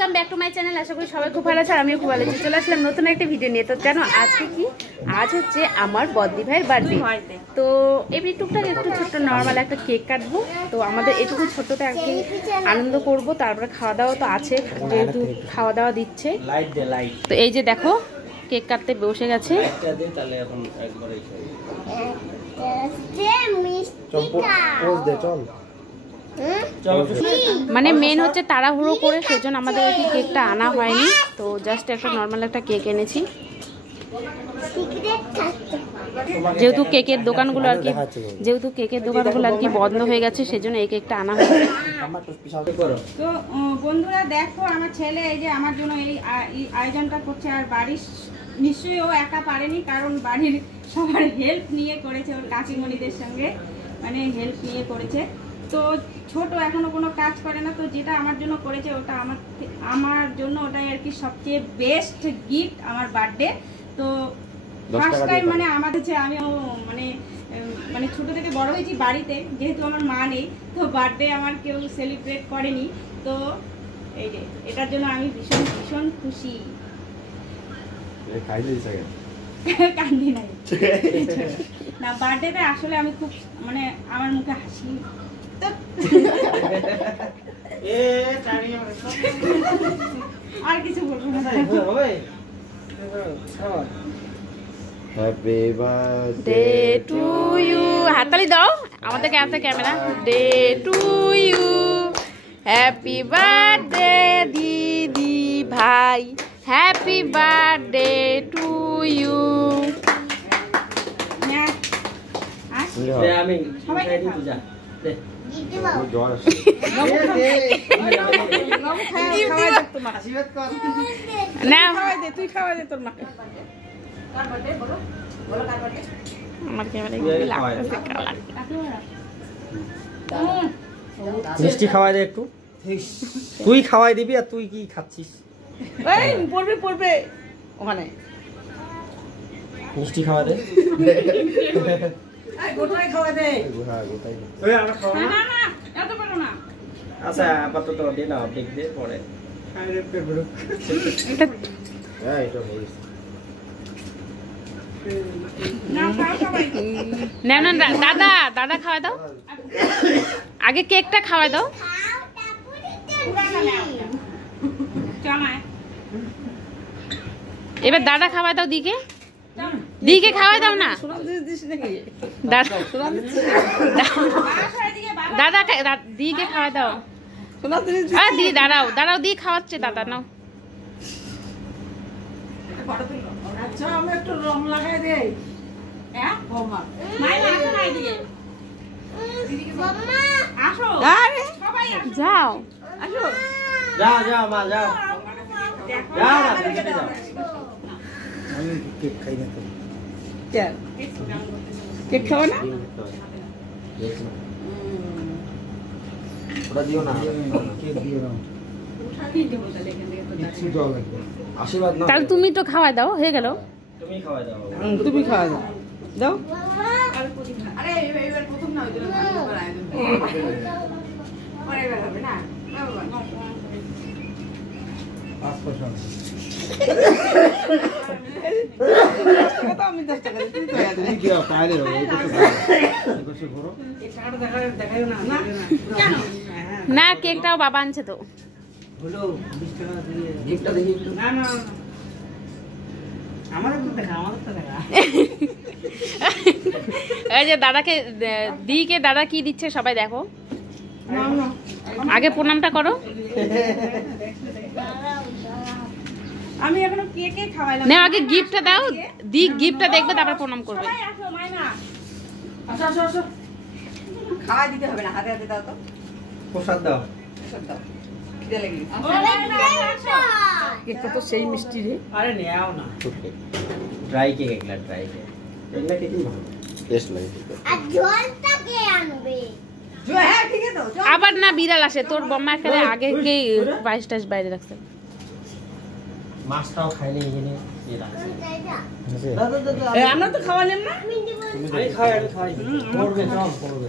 Welcome back to my channel. আশা করি সবাই খুব ভালো আছে, আমিও খুব ভালো আছি। চলে আসলাম নতুন একটা ভিডিও নিয়ে। তো জানো আজকে কি, আজ হচ্ছে আমার বদ্দি ভাইয়ের বার্থডে। তো এমনি টুকটাক একটু ছোট্ট নর্মাল একটা কেক কাটবো। তো আমাদের এটুকু ছোট্টতে আর কি আনন্দ করব। তারপরে খাওয়া দাওয়া তো আছে, যেহেতু খাওয়া দাওয়া দিচ্ছে। তো এই যে দেখো কেক কাটতে বসে গেছে। মানে মেন হচ্ছে তাড়াহুড়ো করে, সেজন্য আমাদের আর কি কেকটা আনা হয়নি। তো জাস্ট একটা নর্মাল একটা কেক এনেছি, যেহেতু কেকের দোকানগুলো আর কি বন্ধ হয়ে গেছে, সেজন্য এই কেকটা আনা হয়েছে। তো বন্ধুরা দেখো, আমার ছেলে এই যে আমার জন্য এই আয়োজনটা করছে। আর বাড়ির নিশ্চয়ই ও একা পারেনি, কারণ বাড়ির সবার হেল্প নিয়ে করেছে, ওর কাকিমণিদের সঙ্গে মানে হেল্প নিয়ে করেছে। তো ছোট এখনো কোনো কাজ করে না, তো যেটা আমার জন্য করেছে ওটা আমার জন্য ওটাই আর কি সবচেয়ে বেস্ট গিফট আমার বার্থডে। তো ফার্স্ট টাইম মানে আমাদের যে আমিও মানে ছোট থেকে বড় হয়েছি বাড়িতে, যেহেতু আমার মা নেই, তো বার্থডে আমার কেউ সেলিব্রেট করেনি। তো এই যে এটার জন্য আমি ভীষণ ভীষণ খুশি। কান্দি নাই না, বার্থডেতে আসলে আমি খুব মানে আমার মুখে হাসি। আর কিছু বলবো না। হ্যাপি বার্থডে টু ইউ, হাততালি দাও আমাদের ক্যামেরা। Day to you, happy birthday দিদি ভাই, হ্যাপি বার্থডে টু ইউ। আমি সবাই তুই খাওয়াই দে তোর মাকে। মিষ্টি খাওয়াই দে একটু, তুই খাওয়াই দিবি। আর তুই কি খাচ্ছিস? পড়বে ওখানে মিষ্টি খাওয়া দে। আচ্ছা আপাতত দে না, দেখ দে পরে। দাদা খাওয়া দাও, আগে কেকটা খাওয়া দাও। এবার দাদা খাওয়া দাও, দিকে খাওয়া দাও না। দাদা দিকে খাওয়া দাও। দি দাঁড়াও দি খাওয়াচ্ছে দাদা। নাও আমি একটু রং লাগাই দেই। যাও যাও মা যাও। কেক খাই না তো। কেক খাও না? ওটা দিও না, কেক দিও না। আশীর্বাদ না, তাহলে তুমি তো খাওয়া দাও, হয়ে গেল। তুমি খাওয়া দাও। তুমি খাওয়া দাও। আরে এবার প্রথম না, ওই জন্য পরে এবার হবে না। আমি 10 টাকা না, কেকটাও বাবা আনছে তো। এই যে দাদাকে দিকে দাদা কি দিচ্ছে সবাই দেখো। আগে প্রণামটা করো। আমি এখনো কেকে খাওয়াইলাম না, আগে গিফটটা দাও। দি গিফটটা দেখবে, তারপর প্রণাম করবে। খাওয়া দিতে হবে না, হাতে হাতে দাও তো। প্রসাদ দাও। খিদে লাগলি। কেকটা তো সেই মিষ্টি রে। আরে নেও না, ড্রাই কেক, একলা ড্রাই কেক। এগুলা কেকই ভালো টেস্ট লাগে। আর জলটা কে আনবে? হ্যাঁ ঠিক আছে তো। আবার না বিড়াল আসে, তোর বম্মা একটা আগে কে 22 বাইরে রাখছে। মাছটাও খাইলে এখানে এ রাখছে। আমরা তো খাওয়ালাম না। আমি খাই করবে সব করবে।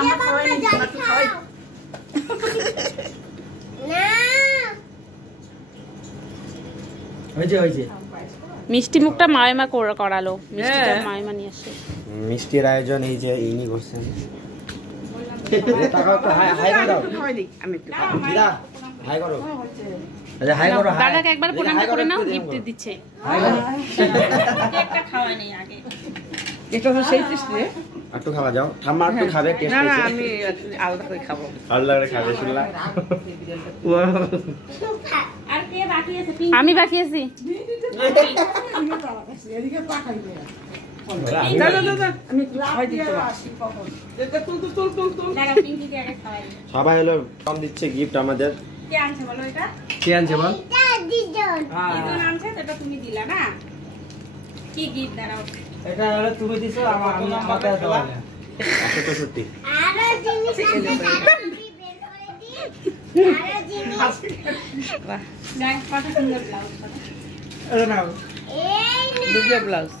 আমরা খাওয়াই না। হয়েছে মিষ্টি মুখটা মায়মা করালো, মিষ্টিটা মায়মা নিয়ে আসছে। মিষ্টির আয়োজন এই যে ইনি করছেন। টাকা একটু হাই করে দাও। আমি একটু দিদা হাই করো। আচ্ছা হাই করো। হাই দাদাকে একবার প্রণাম করে নাও, গিফট দিচ্ছে। কেকটা খাওয়াই নেই আগে। এটা তো সেই টেস্টি। একটু খাওয়া যাও। ঠাম্মা একটু খাবে টেস্ট না না, হয়েছে। আমি আলাদা করে খাবো। আল্লাহ করে খাবে শুনলা। আর কে বাকি আছে? পিঙ্কি। আমি বাকি আছি। দাঁড়া, পিঙ্কিকে আগে খাওয়াই দিই। সবাই হলো কম দিচ্ছে গিফট আমাদের। কে আনছে বলো এটা? কে আনছে বল? দিজন দুজন আনছে, তো এটা তুমি দিলা না? কি গিফট দাঁড়াও? এটা হলো তুমি দিছো আমার আমি আমাকে দাও না। 164 আরো জিনিস আছে আমি বের করে দিই আরো জিনিস দেখ কত সুন্দর ব্লাউজ। এটা নাও এই না দুর্গা ব্লাউজ।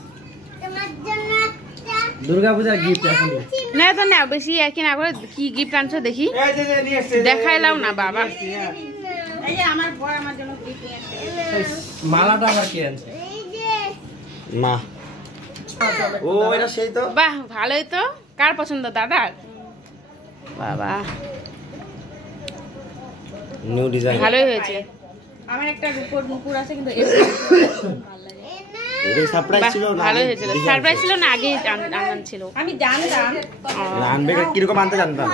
তোমার জন্য একটা দুর্গা পূজার গিফট এখন না তো না, বেশি একই না করে কি গিফট আনছো দেখি। এই যে নিয়ে আসছে দেখাইলাও না বাবা। এই যে আমার বর আমার জন্য গিফট নিয়ে আসছে। মালাটা আবার কি আনছে এই যে মা ও এটা সেই তো বাহ, ভালোই তো। কার পছন্দ, দাদার? বাবা নিউ ডিজাইন। ভালোই হয়েছে। আমার একটা রূপোর মুকুর আছে, কিন্তু ভালো লাগে। এটা সারপ্রাইজ বাহ, ছিল না? ভালোই হয়েছিল। সারপ্রাইজ ছিল না, আগেই আনন্দ ছিল। আমি জানতাম। আনবে কিরকম আনতে জানতাম।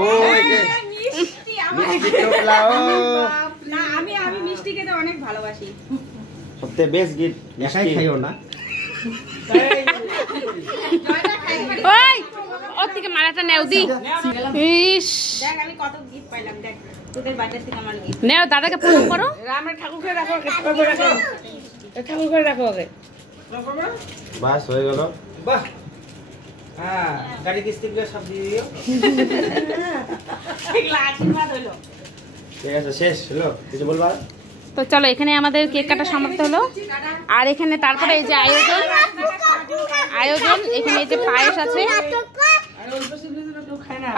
ও এই যে মিষ্টি আমার মিষ্টি টোপলা ও না, আমি মিষ্টি খেতে অনেক ভালোবাসি। সবথেকে বেস্ট গিফট। একাই খাইও না। ওই ওর থেকে মালাটা নেও দি। ইস, দেখ আমি কত গিফট পাইলাম, দেখ তোদের বাড়ির থেকে আমার গিফট। নেও, দাদাকে প্রণাম করো। বাস হয়ে গেল। বাহ হ্যাঁ গাড়ি কিস্তিগুলো সব দিয়ে দিও এগুলো আশীর্বাদ হলো। ঠিক আছে শেষ হলো, কিছু বলবা? তো চলো, এখানে আমাদের কেক কাটা সমাপ্ত হলো। আর এখানে তারপরে এই যে আয়োজন এখানে এই যে পায়েস আছে,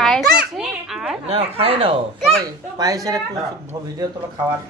পায়েস আছে। আর না খাই নাও সবাই পায়েসের একটু ভিডিও তোলো খাওয়ার